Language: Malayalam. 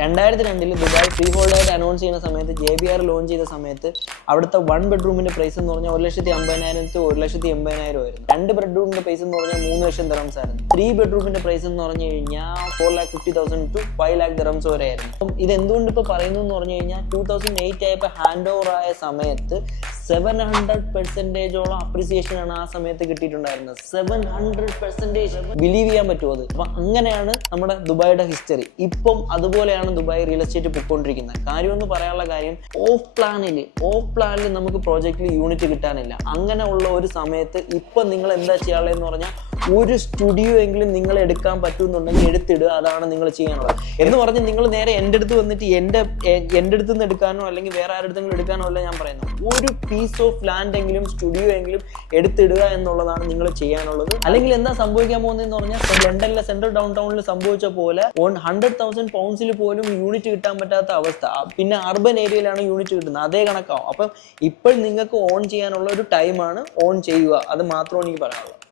2002 ദുബായ് ഫ്രീ ഹോൾഡ് ആയിട്ട് അനൗൺസ് ചെയ്യുന്ന സമയത്ത് JBR ലോഞ്ച് ചെയ്ത സമയത്ത് അവിടുത്തെ 1 ബെഡ്റൂമിന്റെ പ്രൈസ് എന്ന് പറഞ്ഞാൽ 1,50,000 to 1,80,000 ആയിരുന്നു. 2 ബെഡ്റൂമിന്റെ പ്രൈസ് എന്ന് പറഞ്ഞാൽ 3 ലക്ഷം ദിറംസ് ആയിരുന്നു. 3 ബെഡ്റൂമിന്റെ പ്രൈസ് എന്ന് പറഞ്ഞു കഴിഞ്ഞാൽ 4,50,000 to 5 lakh ദിറംസ് വരെ ആയിരുന്നു. അപ്പം ഇത് എന്തുകൊണ്ട് ഇപ്പൊ പറയുന്നു എന്ന് പറഞ്ഞു കഴിഞ്ഞാൽ 2008 ആയപ്പോൾ ഹാൻഡ് ഓവർ ആയ സമയത്ത് 700% അപ്രീസിയേഷൻ ആണ് ആ സമയത്ത് കിട്ടിയിട്ടുണ്ടായിരുന്നത്. 700% ബിലീവ് ചെയ്യാൻ പറ്റുമോ അത്? അപ്പൊ അങ്ങനെയാണ് നമ്മുടെ ദുബായിയുടെ ഹിസ്റ്ററി. ഇപ്പം അതുപോലെയാണ് ദുബായ് റിയൽ എസ്റ്റേറ്റ് പൊയ്ക്കൊണ്ടിരിക്കുന്നത്. കാര്യം എന്ന് പറയാനുള്ള കാര്യം, ഓഫ് പ്ലാനിൽ നമുക്ക് പ്രോജക്റ്റിൽ യൂണിറ്റ് കിട്ടാനില്ല. അങ്ങനെ ഉള്ള ഒരു സമയത്ത് ഇപ്പം നിങ്ങൾ എന്താ ചെയ്യാനുള്ളതെന്ന് പറഞ്ഞാൽ ഒരു സ്റ്റുഡിയോ എങ്കിലും നിങ്ങൾ എടുക്കാൻ പറ്റുമെന്നുണ്ടെങ്കിൽ എടുത്തിടുക. അതാണ് നിങ്ങൾ ചെയ്യാനുള്ളത്. എന്ന് പറഞ്ഞ് നിങ്ങൾ നേരെ എൻ്റെ അടുത്ത് വന്നിട്ട് എൻ്റെ അടുത്ത് നിന്ന് എടുക്കാനോ അല്ലെങ്കിൽ വേറെ ആരുടെ എടുക്കാനോ അല്ല ഞാൻ പറയുന്നത്. ഒരു പീസ് ഓഫ് ലാൻഡ് എങ്കിലും സ്റ്റുഡിയോ എങ്കിലും എടുത്തിടുക എന്നുള്ളതാണ് നിങ്ങൾ ചെയ്യാനുള്ളത്. അല്ലെങ്കിൽ എന്താ സംഭവിക്കാൻ പോകുന്നതെന്ന് പറഞ്ഞാൽ ലണ്ടനിലെ സെൻട്രൽ ഡൗൺ ടൗണിൽ സംഭവിച്ച പോലെ 100,000 പൗണ്ട്സിൽ പോലും യൂണിറ്റ് കിട്ടാൻ പറ്റാത്ത അവസ്ഥ. പിന്നെ അർബൻ ഏരിയയിലാണ് യൂണിറ്റ് കിട്ടുന്നത്. അതേ കണക്കാവും. അപ്പം ഇപ്പോൾ നിങ്ങൾക്ക് ഓൺ ചെയ്യാനുള്ള ഒരു ടൈമാണ്. ഓൺ ചെയ്യുക. അത് മാത്രമാണ് എനിക്ക് പറയാനുള്ളത്.